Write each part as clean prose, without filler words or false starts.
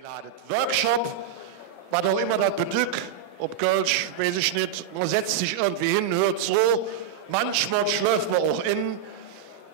einladet. Workshop, was auch immer das bedeutet, ob Kölsch, weiß ich nicht, man setzt sich irgendwie hin, hört so, manchmal schläft man auch in,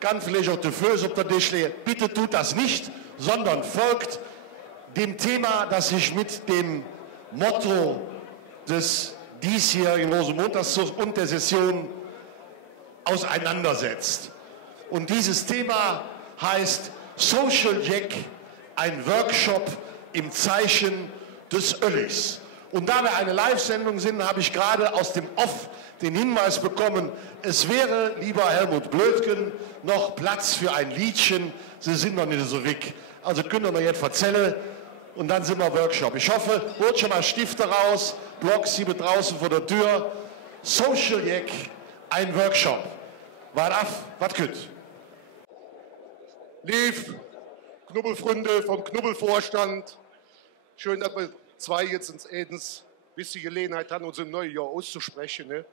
kann vielleicht auch die Füße auf der Tisch legen. Bitte tut das nicht, sondern folgt dem Thema, das sich mit dem Motto des diesjährigen Rosenmontagszugs und der Session auseinandersetzt. Und dieses Thema heißt Social Jack, ein Workshop im Zeichen des Öllichs. Und da wir eine Live-Sendung sind, habe ich gerade aus dem Off den Hinweis bekommen, es wäre, lieber Helmut Blödgen, noch Platz für ein Liedchen. Sie sind noch nicht so weg. Also können wir jetzt erzählen und dann sind wir Workshop. Ich hoffe, holt schon mal Stifte raus, Blocks hier draußen vor der Tür. Social Jack, ein Workshop. Was könnt? Lieb, Knubbelfreunde vom Knubbelvorstand, schön, dass wir zwei jetzt ins Edens bis die Gelegenheit haben, uns im neuen Jahr auszusprechen. Ne?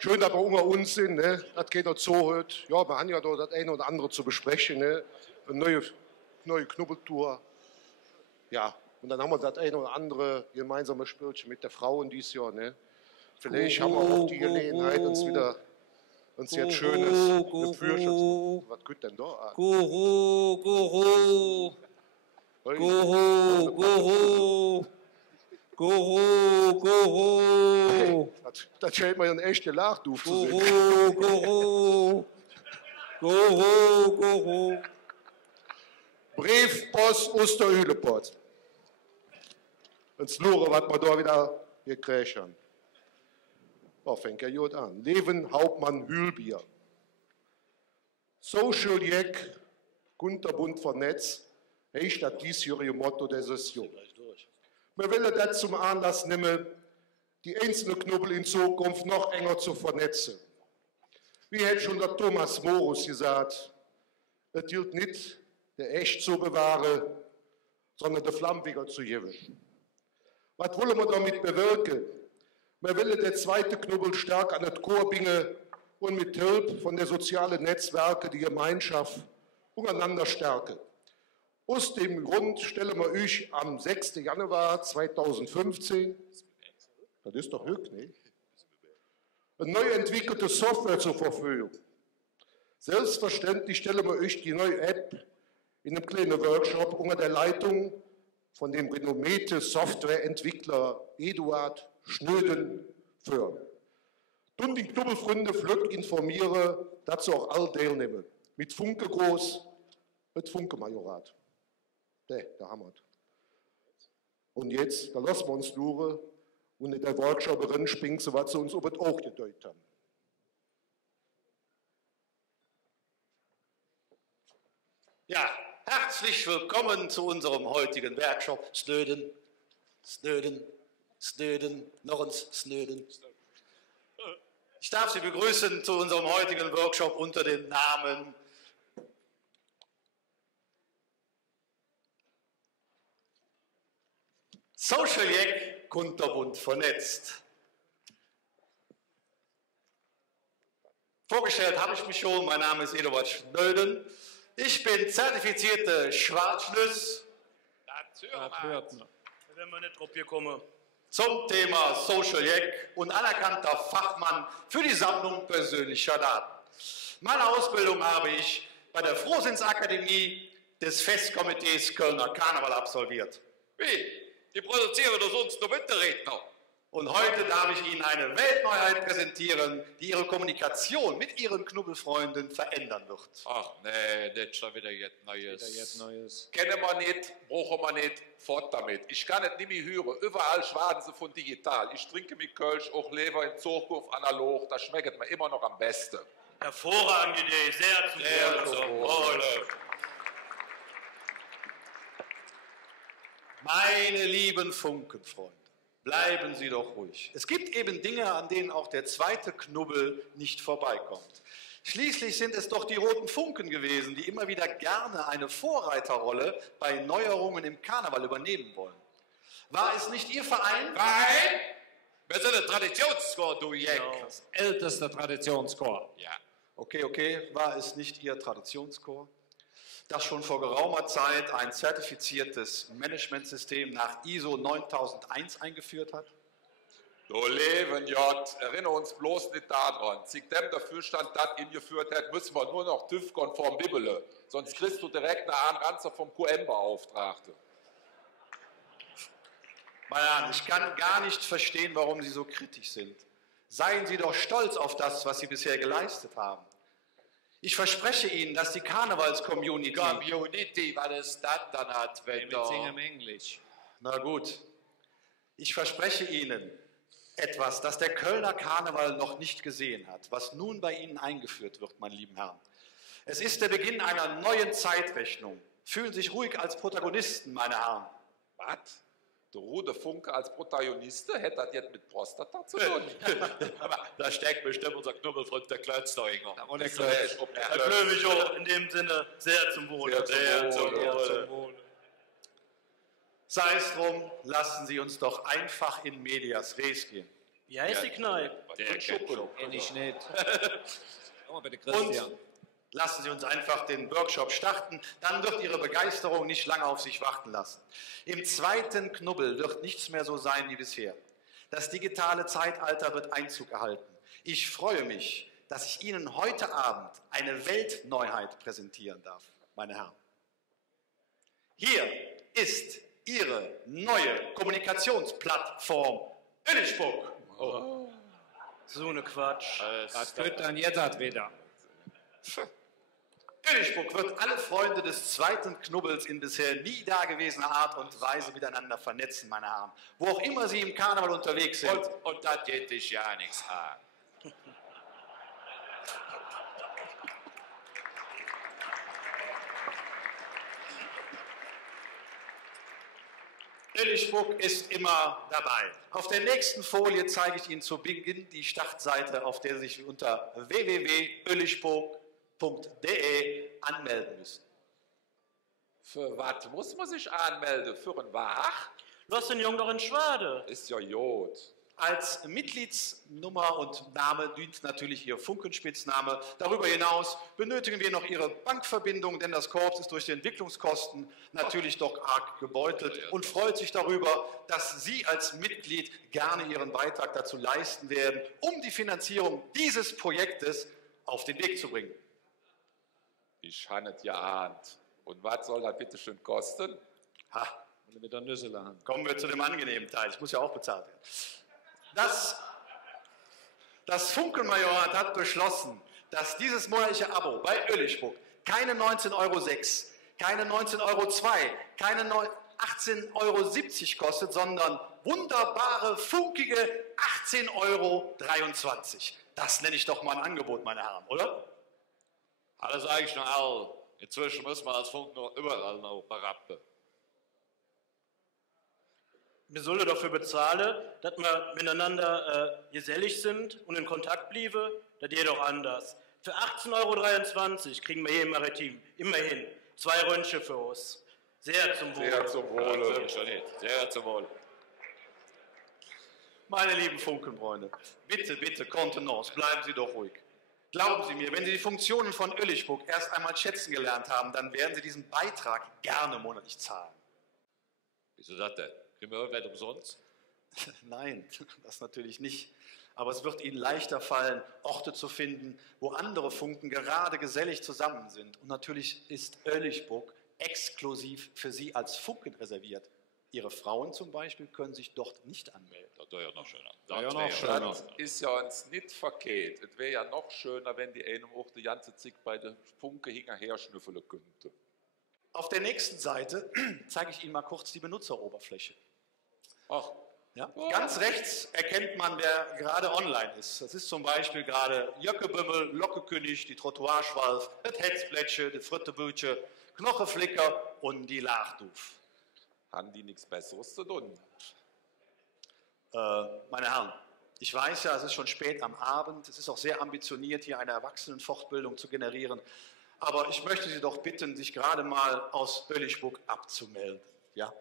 Schön, dass wir unter uns sind, ne? Dass keiner zuhört. Ja, wir haben ja da das eine oder andere zu besprechen. Ne? Eine neue Knubbeltour. Ja, und dann haben wir das eine oder andere gemeinsame Spielchen mit der Frauen dieses Jahr. Ne? Vielleicht haben wir auch die Gelegenheit, uns jetzt schönes Gefürchtes. Was geht denn da an? Guru. Das scheint mir ein echter Lachduf zu sein. Guru. Briefpost aus der Hühlepot. Und Slure, was wir da wieder gekriegt haben. Oh, fängt ja gut an. Leben Hauptmann Hühlbier. Social Jack, Kunterbund vernetzt, ist das diesjährige Motto der Session. Wir wollen das zum Anlass nehmen, die einzelnen Knubbel in Zukunft noch enger zu vernetzen. Wie hätte schon der Thomas Morus gesagt, es gilt nicht, der Echt zu bewahren, sondern der Flammweger zu geben. Was wollen wir damit bewirken? Wir wollen den zweiten Knubbel stark an das Chor bringen und mit Hilfe von den sozialen Netzwerken die Gemeinschaft untereinander stärken. Aus dem Grund stellen wir euch am 6. Januar 2015, das ist doch höchst, ne? Eine neu entwickelte Software zur Verfügung. Selbstverständlich stellen wir euch die neue App in einem kleinen Workshop unter der Leitung von dem renommierten Softwareentwickler Eduard Schnöden vor. Und die Knubbelfreunde flott informieren, dazu auch alle teilnehmen. Mit Funke groß, mit Funke-Majorat. Da haben wir es. Und jetzt, da lassen wir uns durch und in der Workshop springen, so was sie uns über das Auge gedeutet haben. Ja, herzlich willkommen zu unserem heutigen Workshop. Snöden, noch ein Snöden. Ich darf Sie begrüßen zu unserem heutigen Workshop unter dem Namen Social Jack, Kunterbund vernetzt. Vorgestellt habe ich mich schon, mein Name ist Eduard Schnöden. Ich bin zertifizierter Schwarzschlüss. Wenn wir nicht drauf hier kommen. Zum Thema Social Jack und anerkannter Fachmann für die Sammlung persönlicher Daten. Meine Ausbildung habe ich bei der Frohsinnsakademie des Festkomitees Kölner Karneval absolviert. Wie? Die produzieren doch sonst nur Winterredner. Und heute darf ich Ihnen eine Weltneuheit präsentieren, die Ihre Kommunikation mit Ihren Knubbelfreunden verändern wird. Ach nee, das ist schon wieder jetzt Neues. Kennen wir nicht, brauchen wir nicht, fort damit. Ich kann es nicht mehr hören. Überall schwaden sie von digital. Ich trinke mit Kölsch auch lieber in Zukunft analog. Das schmeckt mir immer noch am besten. Hervorragende Idee, sehr zu Wohle. Meine lieben Funkenfreunde, bleiben Sie doch ruhig. Es gibt eben Dinge, an denen auch der zweite Knubbel nicht vorbeikommt. Schließlich sind es doch die roten Funken gewesen, die immer wieder gerne eine Vorreiterrolle bei Neuerungen im Karneval übernehmen wollen. War es nicht Ihr Verein? Nein! Wir sind ein Traditionschor, du Jack. Genau. Das älteste Traditionschor. Ja. Okay, war es nicht Ihr Traditionschor? dass schon vor geraumer Zeit ein zertifiziertes Managementsystem nach ISO 9001 eingeführt hat? Du Leben, J, erinnere uns bloß nicht daran. Zig dem dafür stand, das eingeführt hat, müssen wir nur noch TÜV-konform bibbele. Sonst kriegst du direkt eine Anranzer vom QM-Beauftragte. Meine Herren, ich kann gar nicht verstehen, warum Sie so kritisch sind. Seien Sie doch stolz auf das, was Sie bisher geleistet haben. Ich verspreche Ihnen, dass die Karnevals-Community... Community, was es dann hat, wenn Wir singen im Englisch. Na gut. Ich verspreche Ihnen etwas, das der Kölner Karneval noch nicht gesehen hat, was nun bei Ihnen eingeführt wird, meine lieben Herren. Es ist der Beginn einer neuen Zeitrechnung. Fühlen Sie sich ruhig als Protagonisten, meine Herren. Was? Der Rude Funke als Protagonist hätte das jetzt mit Prostata zu tun. Aber da steckt bestimmt unser Knubbelfreund, der Klötz da hinger. Und der Klötz. Herr Klövicho, in dem Sinne, sehr zum Wohle. Sehr zum Wohle. Sei es drum, lassen Sie uns doch einfach in medias res gehen. Wie heißt die Kneipe? Der Schuppen. Kenn ich nicht. Oh, bitte Und Christian. lassen Sie uns einfach den Workshop starten, dann wird Ihre Begeisterung nicht lange auf sich warten lassen. Im zweiten Knubbel wird nichts mehr so sein wie bisher. Das digitale Zeitalter wird Einzug erhalten. Ich freue mich, dass ich Ihnen heute Abend eine Weltneuheit präsentieren darf, meine Herren. Hier ist Ihre neue Kommunikationsplattform Öllichburg. Oh. So eine Quatsch. Was wird dann jetzt halt wieder? Öllichburg wird alle Freunde des zweiten Knubbels in bisher nie dagewesener Art und Weise miteinander vernetzen, meine Herren. Wo auch immer Sie im Karneval unterwegs sind. Und das geht dich ja nichts an. Öllichburg ist immer dabei. Auf der nächsten Folie zeige ich Ihnen zu Beginn die Startseite, auf der Sie sich unter www.öllichburg.de anmelden müssen. Für was muss man sich anmelden? Für ein Wach? Du hast den Jungen doch in Schwade. Ist ja Jod. Als Mitgliedsnummer und Name dient natürlich Ihr Funkenspitzname. Darüber hinaus benötigen wir noch Ihre Bankverbindung, denn das Korps ist durch die Entwicklungskosten natürlich doch arg gebeutelt und freut sich darüber, dass Sie als Mitglied gerne Ihren Beitrag dazu leisten werden, um die Finanzierung dieses Projektes auf den Weg zu bringen. Ich habe es ja ahnt. Und was soll das bitte schön kosten? Ha, Mit der Nüssel haben. kommen wir zu dem angenehmen Teil. Ich muss ja auch bezahlt werden. Das Funkenmajorat hat beschlossen, dass dieses monatliche Abo bei Öllichburg keine 19,06 €, keine 19,02 €, keine 18,70 € kostet, sondern wunderbare, funkige 18,23 €. Das nenne ich doch mal ein Angebot, meine Herren, oder? Alles eigentlich noch all. Inzwischen müssen wir als Funk noch überall noch berappen. Wir sollen dafür bezahlen, dass wir miteinander gesellig sind und in Kontakt blieben. Das geht doch anders. Für 18,23 € kriegen wir hier im Maritim immerhin 2 Röntgen für uns. Sehr zum Wohl. Sehr zum Wohle. Sehr zum Wohl. Meine lieben Funkenfreunde, bitte, bitte, Kontenance, bleiben Sie doch ruhig. Glauben Sie mir, wenn Sie die Funktionen von Öllichburg erst einmal schätzen gelernt haben, dann werden Sie diesen Beitrag gerne monatlich zahlen. Wieso das denn? Kriegen wir irgendwas umsonst? Nein, das natürlich nicht. Aber es wird Ihnen leichter fallen, Orte zu finden, wo andere Funken gerade gesellig zusammen sind. Und natürlich ist Öllichburg exklusiv für Sie als Funken reserviert. Ihre Frauen zum Beispiel können sich dort nicht anmelden. Das wäre ja noch schöner. Das ist ja uns nicht verkehrt. Es wäre ja noch schöner, wenn die einem auch die ganze Zeit bei der Funke hinterher schnüffeln könnte. Auf der nächsten Seite zeige ich Ihnen mal kurz die Benutzeroberfläche. Ach, Ja? Ganz rechts erkennt man, wer gerade online ist. Das ist zum Beispiel gerade Jöckebümmel, Lockekönig, die Trottoirschwalf, das Hetzplätsche, das Frittebütsche, Knocheflicker und die Lachduf. haben die nichts Besseres zu tun? Meine Herren, ich weiß ja, es ist schon spät am Abend, es ist auch sehr ambitioniert, hier eine Erwachsenenfortbildung zu generieren, aber ich möchte Sie doch bitten, sich gerade mal aus Öllichburg abzumelden. Ja?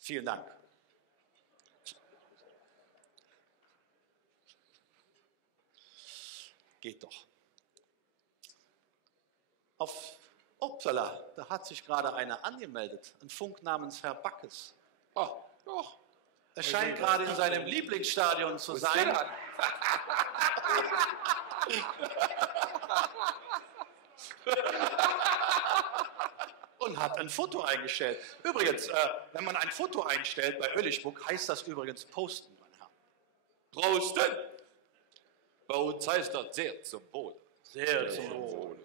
Vielen Dank. Geht doch. Upsala, da hat sich gerade einer angemeldet, ein Funk namens Herr Backes. Oh, doch. Er scheint gerade in seinem Lieblingsstadion zu Wo ist der sein. dann? Und hat ein Foto eingestellt. Übrigens, wenn man ein Foto einstellt bei Oellichbuck, heißt das übrigens posten, meine Herren. Prosten! Bei uns heißt das sehr zum Wohl. Sehr zum Wohl.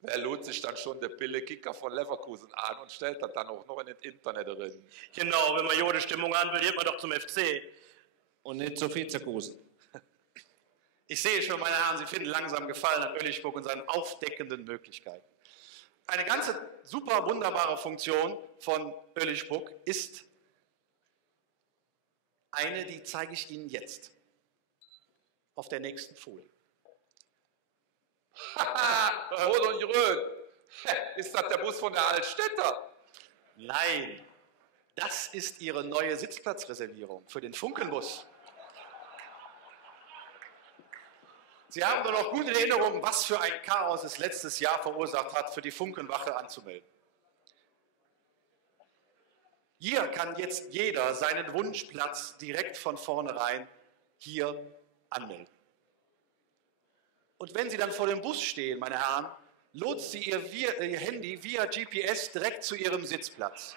Wer lohnt sich dann schon der Pille-Kicker von Leverkusen an und stellt das dann auch noch in das Internet drin? Genau, wenn man jode Stimmung haben will, geht man doch zum FC. Und nicht zu Vizekusen. Ich sehe schon, meine Herren, Sie finden langsam Gefallen an Oellichbuck und seinen aufdeckenden Möglichkeiten. Eine ganze super wunderbare Funktion von Oellichbuck ist eine, die zeige ich Ihnen jetzt auf der nächsten Folie. Rot und Grün. Ist das der Bus von der Altstädter? Nein, das ist Ihre neue Sitzplatzreservierung für den Funkenbus. Sie haben doch noch gut in Erinnerung, was für ein Chaos es letztes Jahr verursacht hat, für die Funkenwache anzumelden. Hier kann jetzt jeder seinen Wunschplatz direkt von vornherein hier anmelden. Und wenn Sie dann vor dem Bus stehen, meine Herren, lotst Sie Ihr Handy via GPS direkt zu Ihrem Sitzplatz.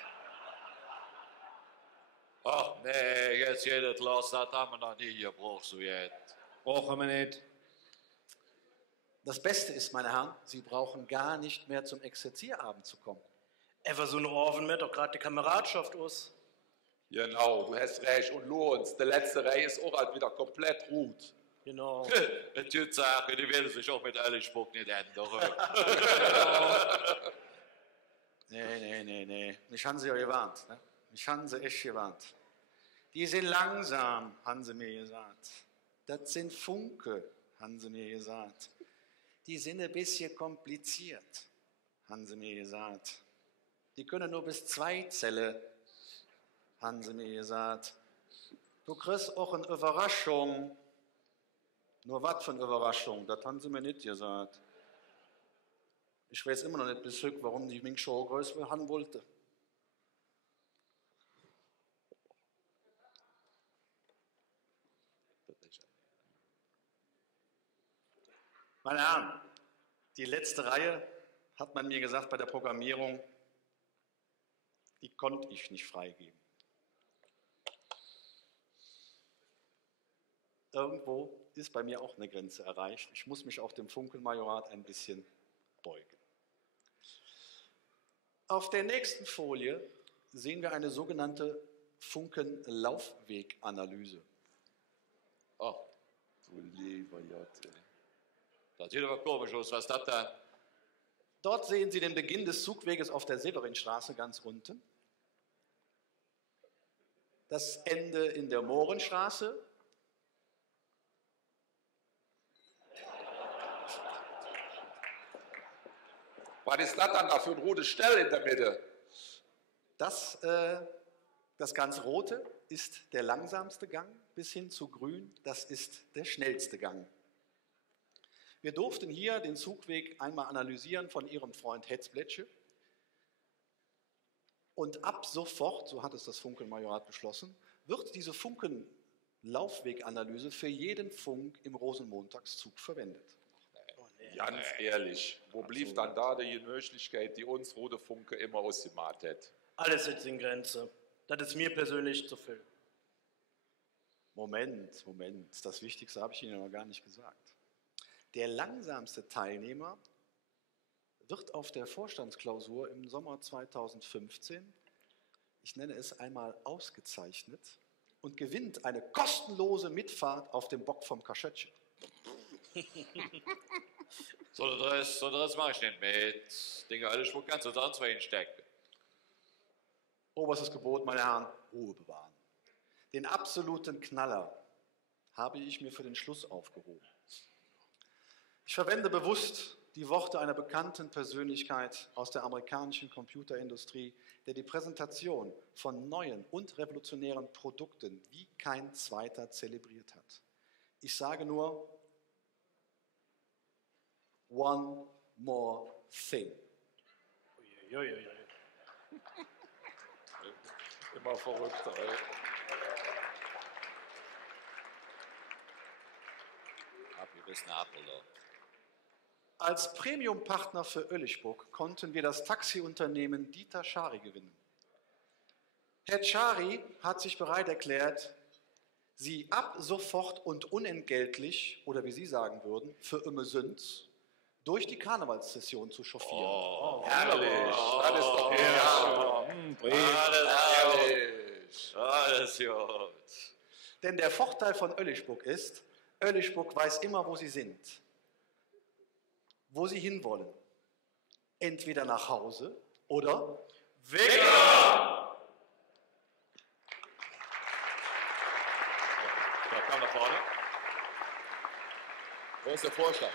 Ach nee, jetzt jedes los, das haben wir noch nie gebraucht, so jetzt. Brauchen wir nicht. Das Beste ist, meine Herren, Sie brauchen gar nicht mehr zum Exerzierabend zu kommen. Einfach so eine Orven mit, doch gerade die Kameradschaft aus. Genau, du hast recht. Und Lorenz, der letzte Reihe ist auch halt wieder komplett gut. Genau. Die Tatsache, die werden sich auch mit Oellichbuck nicht ändern. Nee. Mich haben Sie ja gewarnt. Ne? Mich haben Sie echt gewarnt. Die sind langsam, haben Sie mir gesagt. Das sind Funke, haben Sie mir gesagt. Die sind ein bisschen kompliziert, haben Sie mir gesagt. Die können nur bis 2 Zelle, haben Sie mir gesagt. Du kriegst auch eine Überraschung. Nur was für eine Überraschung, das haben Sie mir nicht gesagt. Ich weiß immer noch nicht bis heute, warum die Ming Show größer haben wollte. Meine Herren, die letzte Reihe, hat man mir gesagt bei der Programmierung, die konnte ich nicht freigeben. Irgendwo ist bei mir auch eine Grenze erreicht. Ich muss mich auch dem Funkenmajorat ein bisschen beugen. Auf der nächsten Folie sehen wir eine sogenannte Funkenlaufweganalyse. Oh, du lieber Gott. Das sieht aber komisch aus, was ist das da? Dort sehen Sie den Beginn des Zugweges auf der Severinstraße ganz unten. Das Ende in der Mohrenstraße. Was ist das dann da für ein rotes Stell in der Mitte? Das ganz Rote ist der langsamste Gang, bis hin zu Grün, das ist der schnellste Gang. Wir durften hier den Zugweg einmal analysieren von Ihrem Freund Hetzbletsche. Und ab sofort, so hat es das Funkenmajorat beschlossen, wird diese Funkenlaufweganalyse für jeden Funk im Rosenmontagszug verwendet. Ganz ehrlich, wo blieb dann da die Möglichkeit, die uns rote Funke immer ausgemacht hat? Alles jetzt in Grenze. Das ist mir persönlich zu viel. Moment. Das Wichtigste habe ich Ihnen noch gar nicht gesagt. Der langsamste Teilnehmer wird auf der Vorstandsklausur im Sommer 2015, ich nenne es einmal ausgezeichnet, und gewinnt eine kostenlose Mitfahrt auf dem Bock vom Kaschötchen. So, das mache ich nicht mit. Dinge, alles wo kannst du sonst was hinstecken. Oberstes Gebot, meine Herren, Ruhe bewahren. Den absoluten Knaller habe ich mir für den Schluss aufgehoben. Ich verwende bewusst die Worte einer bekannten Persönlichkeit aus der amerikanischen Computerindustrie, der die Präsentation von neuen und revolutionären Produkten wie kein zweiter zelebriert hat. Ich sage nur, One more thing. Uiuiui. Immer verrückter, ey. Abgebissene Apfel da. Als Premium-Partner für Oellichburg konnten wir das Taxiunternehmen Dieter Schari gewinnen. Herr Schari hat sich bereit erklärt, Sie ab sofort und unentgeltlich, oder wie Sie sagen würden, für immer Sünd, durch die Karnevalssession zu chauffieren. Oh, Herrlich. Das ist doch herrlich. Alles gut. Denn der Vorteil von Oellichburg ist, Oellichburg weiß immer, wo sie sind, wo sie hinwollen. Entweder nach Hause oder Wecker! Ja, komm nach vorne. Wo ist der Vorschlag?